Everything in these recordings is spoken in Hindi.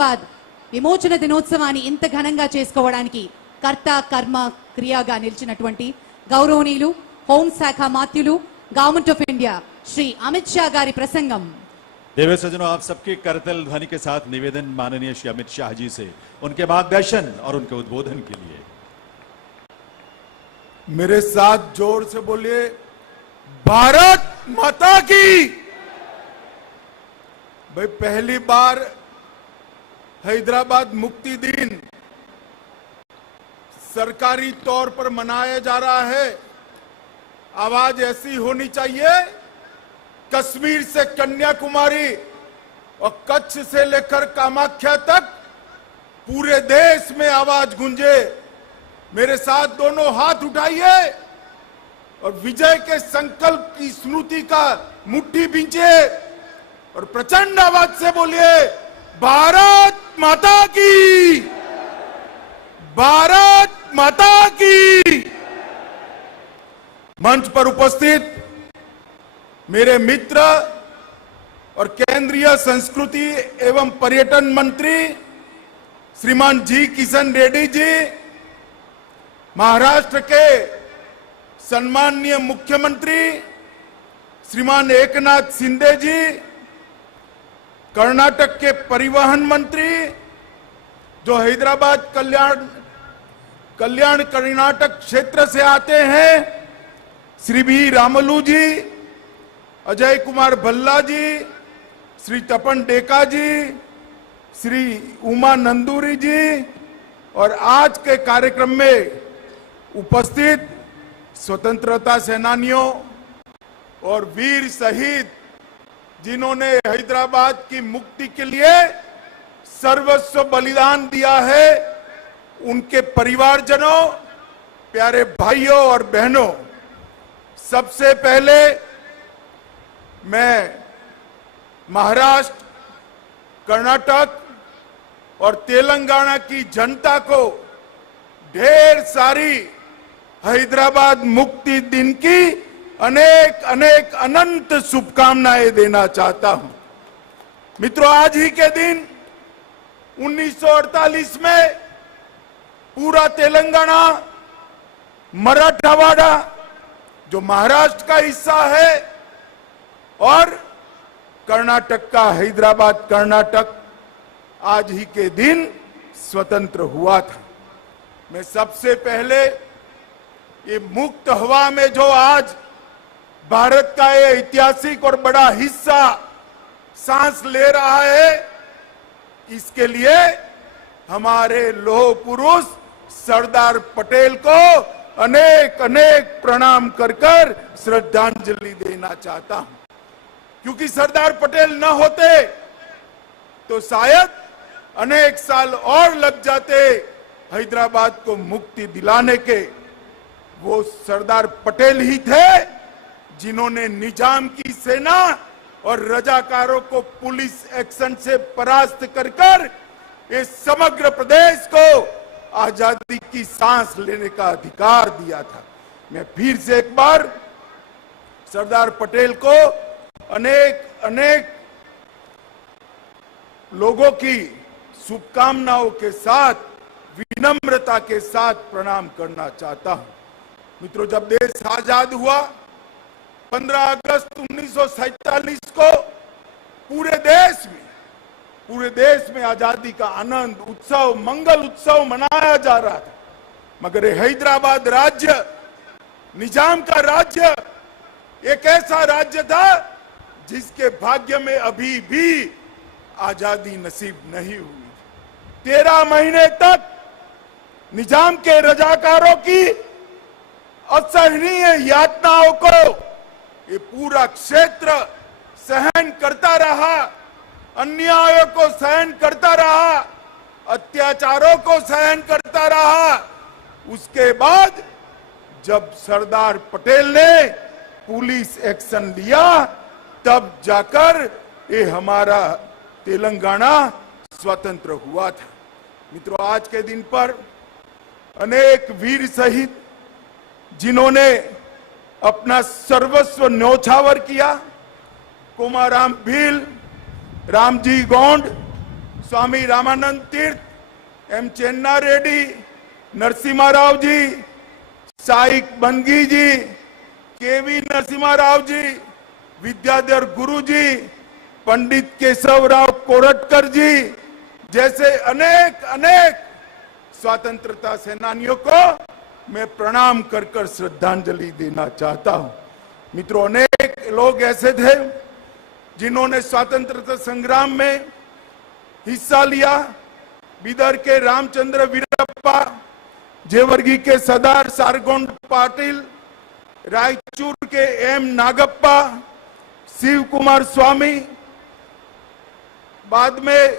హైదరాబాద్ విమోచన దినోత్సవాన్ని ఇంత ఘనంగా చేసుకోవడానికి కర్త కర్మ క్రియగా నిలిచినటువంటి గౌరవనీయులు హోంశాఖ మాత్యులు government of India Shri Amit Shah garu प्रसंगम। देवे सज्जनों, आप सबके करतल ध्वनि के साथ निवेदन माननीय श्री अमित शाह जी से उनके मार्गदर्शन और उनके उद्बोधन के लिए। मेरे साथ जोर से बोलिए, भारत माता की। भाई, पहली बार हैदराबाद मुक्ति दिन सरकारी तौर पर मनाया जा रहा है। आवाज ऐसी होनी चाहिए, कश्मीर से कन्याकुमारी और कच्छ से लेकर कामाख्या तक पूरे देश में आवाज गूंजे। मेरे साथ दोनों हाथ उठाइए और विजय के संकल्प की स्मृति का मुट्ठी बींचे और प्रचंड आवाज से बोलिए, भारत माता की, भारत माता की। मंच पर उपस्थित मेरे मित्र और केंद्रीय संस्कृति एवं पर्यटन मंत्री श्रीमान जी किशन रेड्डी जी, महाराष्ट्र के सम्माननीय मुख्यमंत्री श्रीमान एकनाथ शिंदे जी, कर्नाटक के परिवहन मंत्री जो हैदराबाद कल्याण कर्नाटक क्षेत्र से आते हैं, श्री बी रामलू जी, अजय कुमार भल्ला जी, श्री तपन डेका जी, श्री उमा नंदूरी जी और आज के कार्यक्रम में उपस्थित स्वतंत्रता सेनानियों और वीर शहीद जिन्होंने हैदराबाद की मुक्ति के लिए सर्वस्व बलिदान दिया है, उनके परिवारजनों, प्यारे भाइयों और बहनों, सबसे पहले मैं महाराष्ट्र, कर्नाटक और तेलंगाना की जनता को ढेर सारी हैदराबाद मुक्ति दिन की अनेक अनेक अनंत शुभकामनाएं देना चाहता हूं। मित्रों, आज ही के दिन 1948 में पूरा तेलंगाना, मराठवाड़ा जो महाराष्ट्र का हिस्सा है और कर्नाटक का हैदराबाद कर्नाटक आज ही के दिन स्वतंत्र हुआ था। मैं सबसे पहले ये मुक्त हवा में जो आज भारत का ये ऐतिहासिक और बड़ा हिस्सा सांस ले रहा है, इसके लिए हमारे लौह पुरुष सरदार पटेल को अनेक अनेक प्रणाम कर कर श्रद्धांजलि देना चाहता हूं, क्योंकि सरदार पटेल न होते तो शायद अनेक साल और लग जाते हैदराबाद को मुक्ति दिलाने के। वो सरदार पटेल ही थे जिन्होंने निजाम की सेना और रजाकारों को पुलिस एक्शन से परास्त कर कर इस समग्र प्रदेश को आजादी की सांस लेने का अधिकार दिया था। मैं फिर से एक बार सरदार पटेल को अनेक अनेक लोगों की शुभकामनाओं के साथ, विनम्रता के साथ प्रणाम करना चाहता हूं। मित्रों, जब देश आजाद हुआ 15 अगस्त 1947 को पूरे देश में आजादी का आनंद उत्सव, मंगल उत्सव मनाया जा रहा था, मगर हैदराबाद राज्य, निजाम का राज्य, एक ऐसा राज्य था जिसके भाग्य में अभी भी आजादी नसीब नहीं हुई। 13 महीने तक निजाम के रजाकारों की असहनीय यातनाओं को ये पूरा क्षेत्र सहन करता रहा, अन्यायों को सहन करता रहा, अत्याचारों को सहन करता रहा। उसके बाद जब सरदार पटेल ने पुलिस एक्शन लिया, तब जाकर ये हमारा तेलंगाना स्वतंत्र हुआ था। मित्रों, आज के दिन पर अनेक वीर शहीद जिन्होंने अपना सर्वस्व न्योछावर किया, कोमाराम भील, रामजी गोंड, स्वामी रामानंद तीर्थ, एम चेन्ना रेड्डी, नरसिम्हा राव जी, साई बंगी जी, केवी नरसिम्हा राव जी, विद्याधर गुरु जी, पंडित केशवराव कोरटकर जी जैसे अनेक अनेक स्वतंत्रता सेनानियों को मैं प्रणाम कर कर श्रद्धांजलि देना चाहता हूं। मित्रों, अनेक लोग ऐसे थे जिन्होंने स्वतंत्रता संग्राम में हिस्सा लिया। बीदर के रामचंद्र वीरप्पा, जेवर्गी के सरदार सारगोंड पाटिल, रायचूर के एम नागप्पा, शिव कुमार स्वामी, बाद में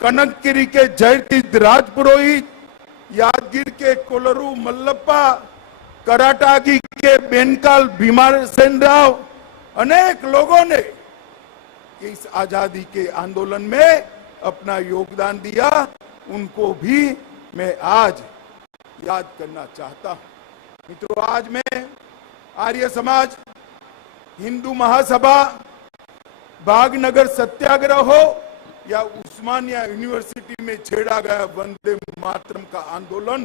कनकगिरी के जयतीर्थ राजपुरोहित, यादगिर के कोलरू मल्लप्पा, कराटागी के बेनकाल भीमासेन राव, अनेक लोगों ने इस आजादी के आंदोलन में अपना योगदान दिया। उनको भी मैं आज याद करना चाहता हूं। मित्रों, आज मैं आर्य समाज, हिंदू महासभा, भागनगर सत्याग्रह हो या उस्मानिया यूनिवर्सिटी में छेड़ा गया वंदे मातरम का आंदोलन,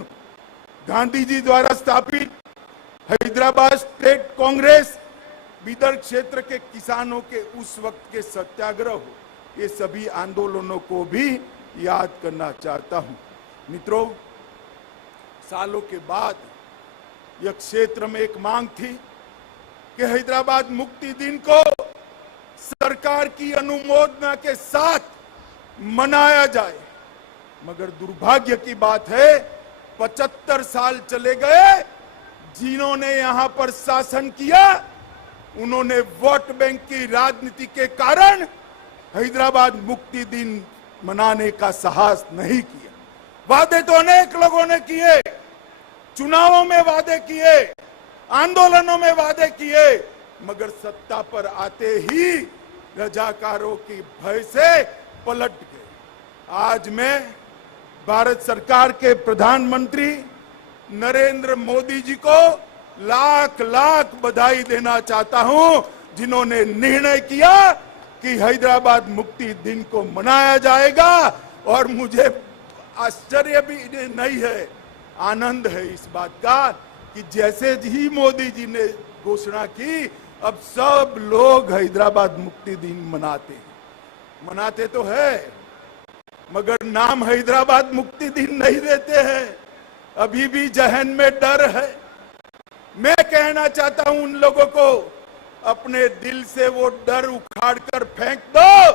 गांधी जी द्वारा स्थापित हैदराबाद स्टेट कांग्रेस, बीदर क्षेत्र के किसानों के उस वक्त के सत्याग्रह हो, ये सभी आंदोलनों को भी याद करना चाहता हूं। मित्रों, सालों के बाद यह क्षेत्र में एक मांग थी कि हैदराबाद मुक्ति दिन को सरकार की अनुमोदना के साथ मनाया जाए, मगर दुर्भाग्य की बात है 75 साल चले गए। जिन्होंने यहां पर शासन किया उन्होंने वोट बैंक की राजनीति के कारण हैदराबाद मुक्ति दिन मनाने का साहस नहीं किया। वादे तो अनेक लोगों ने किए, चुनावों में वादे किए, आंदोलनों में वादे किए, मगर सत्ता पर आते ही रजाकारों की भय से पलट गए। आज मैं भारत सरकार के प्रधानमंत्री नरेंद्र मोदी जी को लाख लाख बधाई देना चाहता हूं, जिन्होंने निर्णय किया कि हैदराबाद मुक्ति दिन को मनाया जाएगा। और मुझे आश्चर्य भी नहीं है, आनंद है इस बात का कि जैसे ही मोदी जी ने घोषणा की, अब सब लोग हैदराबाद मुक्ति दिन मनाते तो है, मगर नाम हैदराबाद मुक्ति दिन नहीं देते हैं। अभी भी जहन में डर है। मैं कहना चाहता हूं उन लोगों को, अपने दिल से वो डर उखाड़ कर फेंक दो।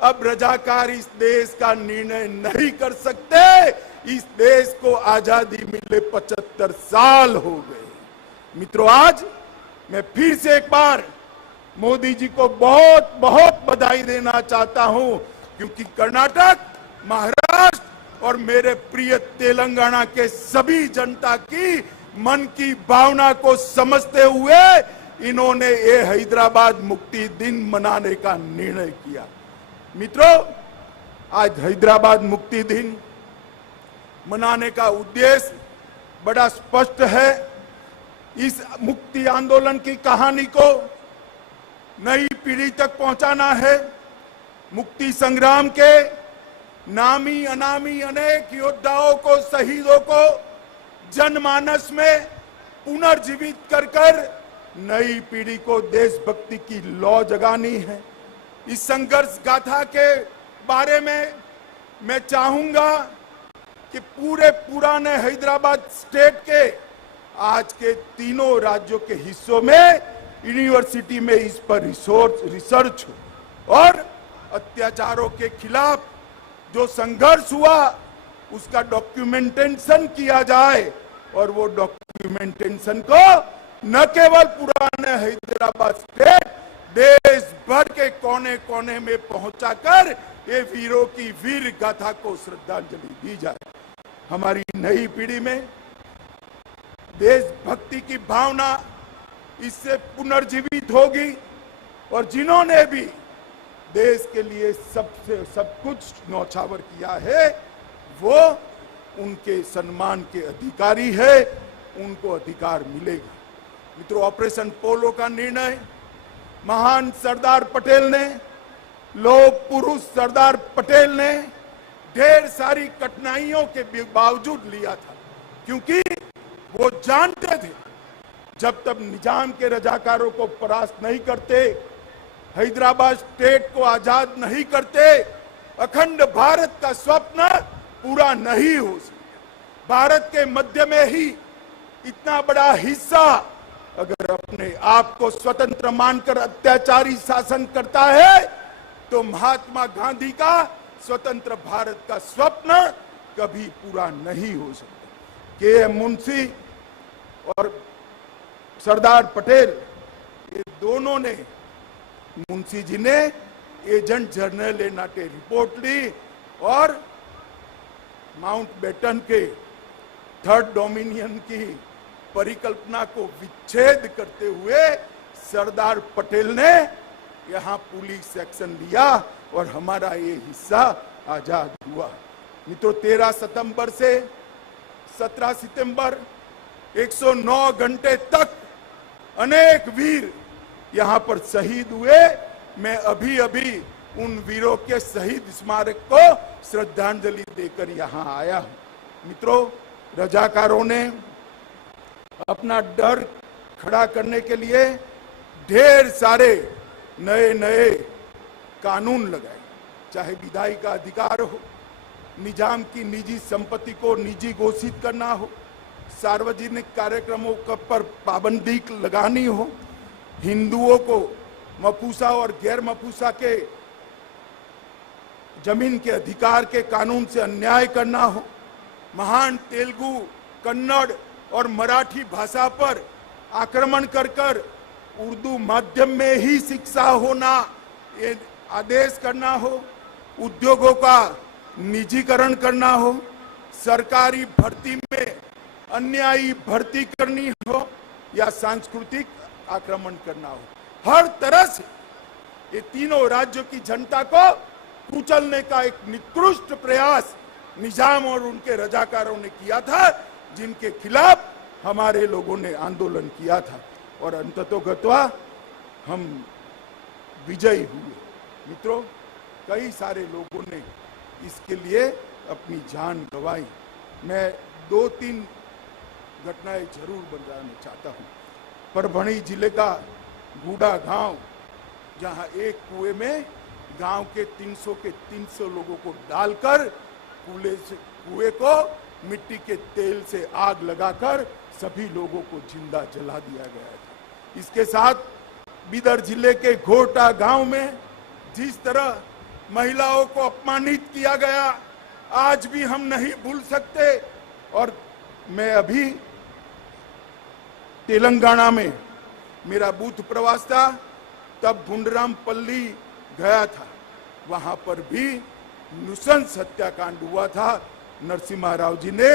अब रजाकार इस देश का निर्णय नहीं कर सकते। इस देश को आजादी मिले 75 साल हो गए। मित्रों, आज मैं फिर से एक बार मोदी जी को बहुत बहुत बधाई देना चाहता हूं, क्योंकि कर्नाटक, महाराष्ट्र और मेरे प्रिय तेलंगाना के सभी जनता की मन की भावना को समझते हुए इन्होंने ये हैदराबाद मुक्ति दिन मनाने का निर्णय किया। मित्रों, आज हैदराबाद मुक्ति दिन मनाने का उद्देश्य बड़ा स्पष्ट है। इस मुक्ति आंदोलन की कहानी को नई पीढ़ी तक पहुंचाना है। मुक्ति संग्राम के नामी अनामी अनेक योद्धाओं को, शहीदों को जनमानस में पुनर्जीवित कर नई पीढ़ी को देशभक्ति की लौ जगानी है। इस संघर्ष गाथा के बारे में मैं चाहूंगा कि पूरे पुराने हैदराबाद स्टेट के आज के तीनों राज्यों के हिस्सों में यूनिवर्सिटी में इस पर रिसर्च हो और अत्याचारों के खिलाफ जो संघर्ष हुआ उसका डॉक्यूमेंटेशन किया जाए और वो डॉक्यूमेंटेशन को न केवल पुराने हैदराबाद स्टेट, देश भर के कोने कोने में पहुंचाकर ये वीरों की वीर गाथा को श्रद्धांजलि दी जाए। हमारी नई पीढ़ी में देशभक्ति की भावना इससे पुनर्जीवित होगी और जिन्होंने भी देश के लिए सब कुछ न्यौछावर किया है वो उनके सम्मान के अधिकारी है, उनको अधिकार मिलेगा। मित्रों, ऑपरेशन पोलो का निर्णय महान सरदार पटेल ने, लोक पुरुष सरदार पटेल ने ढेर सारी कठिनाइयों के बावजूद लिया था, क्योंकि वो जानते थे जब तक निजाम के रजाकारों को परास्त नहीं करते, हैदराबाद स्टेट को आजाद नहीं करते, अखंड भारत का स्वप्न पूरा नहीं हो सकता। भारत के मध्य में ही इतना बड़ा हिस्सा अगर अपने आप को स्वतंत्र मानकर अत्याचारी शासन करता है, तो महात्मा गांधी का स्वतंत्र भारत का स्वप्न कभी पूरा नहीं हो सकता। के.एम. मुंशी और सरदार पटेल, ये दोनों ने, मुंशी जी ने एजेंट जनरल ए नाटे रिपोर्ट ली और माउंटबेटन के थर्ड डोमिनियन की परिकल्पना को विच्छेद करते हुए सरदार पटेल ने यहां पुलिस सेक्शन लिया और हमारा ये हिस्सा आजाद हुआ। मित्रों, 13 सितंबर से 17 सितंबर 109 घंटे तक अनेक वीर यहां पर शहीद हुए। मैं अभी अभी उन वीरों के शहीद स्मारक को श्रद्धांजलि देकर यहां आया हूं। मित्रों, रजाकारों ने अपना डर खड़ा करने के लिए ढेर सारे नए नए कानून लगाए, चाहे विधायी का अधिकार हो, निजाम की निजी संपत्ति को निजी घोषित करना हो, सार्वजनिक कार्यक्रमों पर पाबंदी लगानी हो, हिंदुओं को मपूसा और गैर मपूसा के जमीन के अधिकार के कानून से अन्याय करना हो, महान तेलुगु, कन्नड़ और मराठी भाषा पर आक्रमण कर उर्दू माध्यम में ही शिक्षा होना ये आदेश करना हो, उद्योगों का निजीकरण करना हो, सरकारी भर्ती में अन्यायी भर्ती करनी हो या सांस्कृतिक आक्रमण करना हो, हर तरह से ये तीनों राज्यों की जनता को कुचलने का एक निकृष्ट प्रयास निजाम और उनके रजाकारों ने किया था, जिनके खिलाफ हमारे लोगों ने आंदोलन किया था और अंततोगत्वा हम विजयी हुए। मित्रों, कई सारे लोगों ने इसके लिए अपनी जान गंवाई। मैं 2-3 घटनाएं जरूर बताना चाहता हूं। परभणी जिले का गूडा गांव, जहां एक कुएं में गांव के 300 के 300 लोगों को डालकर कुएं को मिट्टी के तेल से आग लगाकर सभी लोगों को जिंदा जला दिया गया था। इसके साथ बीदर जिले के घोटा गांव में जिस तरह महिलाओं को अपमानित किया गया, आज भी हम नहीं भूल सकते। और मैं अभी तेलंगाना में मेरा बूथ प्रवास था, तब गुंडरामपल्ली गया था, वहां पर भी नृशंस हत्याकांड हुआ था। नरसिम्हा राव जी ने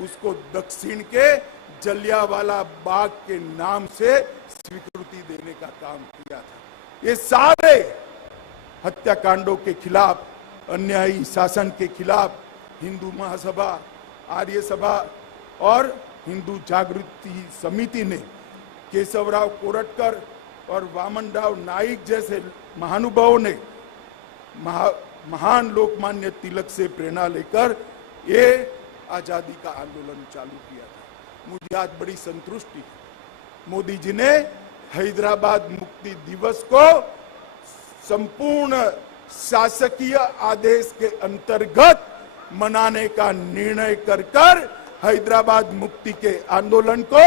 उसको दक्षिण के जलियांवाला बाग के नाम से स्वीकृति देने का काम किया था। ये सारे हत्याकांडों के खिलाफ, अन्यायी शासन के खिलाफ हिंदू महासभा, आर्य सभा और हिंदू जागृति समिति ने केशवराव कोरटकर और वामनराव नाइक जैसे महानुभावों ने महान लोकमान्य तिलक से प्रेरणा लेकर ये आजादी का आंदोलन चालू किया था। मुझे आज बड़ी संतुष्टि, मोदी जी ने हैदराबाद मुक्ति दिवस को संपूर्ण शासकीय आदेश के अंतर्गत मनाने का निर्णय कर हैदराबाद मुक्ति के आंदोलन को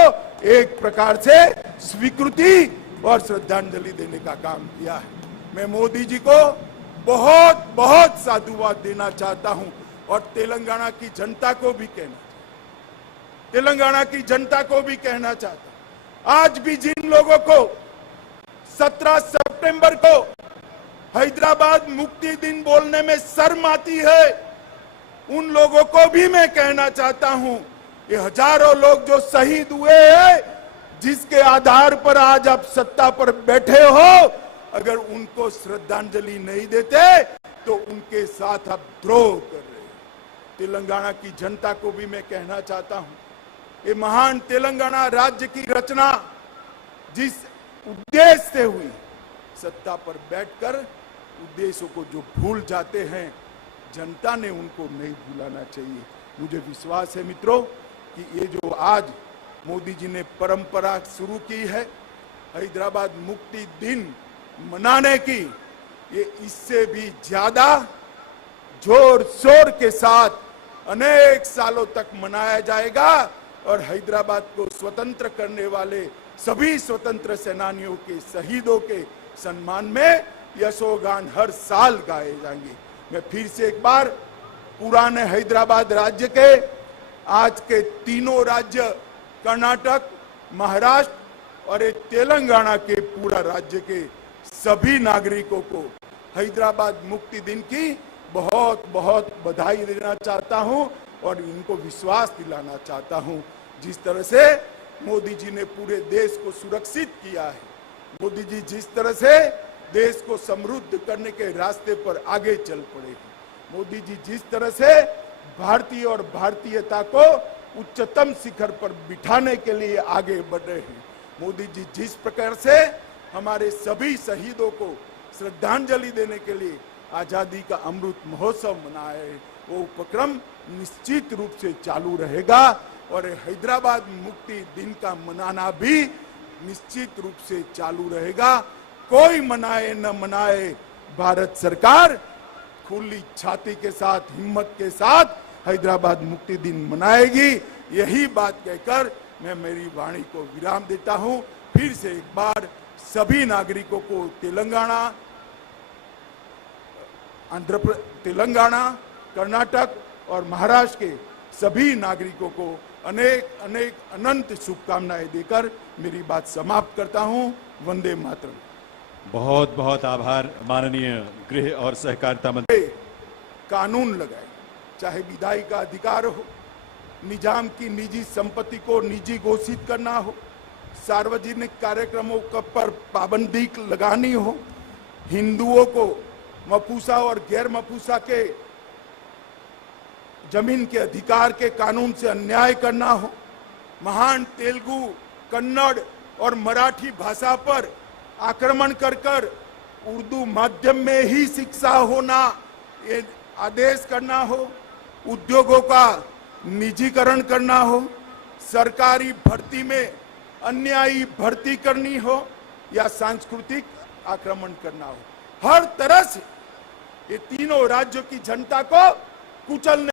एक प्रकार से स्वीकृति और श्रद्धांजलि देने का काम किया है। मैं मोदी जी को बहुत बहुत साधुवाद देना चाहता हूं और तेलंगाना की जनता को भी कहना चाहता हूं, आज भी जिन लोगों को 17 सितंबर को हैदराबाद मुक्ति दिन बोलने में शर्म आती है, उन लोगों को भी मैं कहना चाहता हूं, ये हजारों लोग जो शहीद हुए हैं, जिसके आधार पर आज आप सत्ता पर बैठे हो, अगर उनको श्रद्धांजलि नहीं देते तो उनके साथ आप द्रोह कर रहे हैं। तेलंगाना की जनता को भी मैं कहना चाहता हूं, ये महान तेलंगाना राज्य की रचना जिस उद्देश्य से हुई, सत्ता पर बैठकर उद्देश्यों को जो भूल जाते हैं, जनता ने उनको नहीं भुलाना चाहिए। मुझे विश्वास है मित्रों कि ये जो आज मोदी जी ने परंपरा शुरू की है हैदराबाद मुक्ति दिन मनाने की, ये इससे भी ज्यादा जोर शोर के साथ अनेक सालों तक मनाया जाएगा और हैदराबाद को स्वतंत्र करने वाले सभी स्वतंत्र सेनानियों के शहीदों के सम्मान में यशोगान हर साल गाए जाएंगे। मैं फिर से एक बार पुराने हैदराबाद राज्य के आज के तीनों राज्य कर्नाटक, महाराष्ट्र और एक तेलंगाना के पूरा राज्य के सभी नागरिकों को हैदराबाद मुक्ति दिन की बहुत बहुत बधाई देना चाहता हूं और इनको विश्वास दिलाना चाहता हूं। जिस तरह से मोदी जी ने पूरे देश को सुरक्षित किया है, मोदी जी जिस तरह से देश को समृद्ध करने के रास्ते पर आगे चल पड़े हैं, मोदी जी जिस तरह से भारतीय और भारतीयता को उच्चतम शिखर पर बिठाने के लिए आगे बढ़ रहे हैं, मोदी जी जिस प्रकार से हमारे सभी शहीदों को श्रद्धांजलि देने के लिए आजादी का अमृत महोत्सव मनाए, वो उपक्रम निश्चित रूप से चालू रहेगा और हैदराबाद मुक्ति दिन का मनाना भी निश्चित रूप से चालू रहेगा। कोई मनाए न मनाए, भारत सरकार खुली छाती के साथ, हिम्मत के साथ हैदराबाद मुक्ति दिन मनाएगी। यही बात कहकर मैं मेरी वाणी को विराम देता हूं। फिर से एक बार सभी नागरिकों को तेलंगाना, कर्नाटक और महाराष्ट्र के सभी नागरिकों को अनेक अनेक अनंत शुभकामनाएं देकर मेरी बात समाप्त करता हूं। वंदे मातरम। बहुत बहुत आभार माननीय गृह और सहकारिता मंत्री। कानून लगाए, चाहे विधायी का अधिकार हो, निजाम की निजी संपत्ति को निजी घोषित करना हो, सार्वजनिक कार्यक्रमों पर पाबंदी लगानी हो, हिंदुओं को मपूसा और गैर मपूसा के जमीन के अधिकार के कानून से अन्याय करना हो, महान तेलुगु, कन्नड़ और मराठी भाषा पर आक्रमण कर उर्दू माध्यम में ही शिक्षा होना ये आदेश करना हो, उद्योगों का निजीकरण करना हो, सरकारी भर्ती में अन्यायी भर्ती करनी हो या सांस्कृतिक आक्रमण करना हो, हर तरह से ये तीनों राज्यों की जनता को कुचलने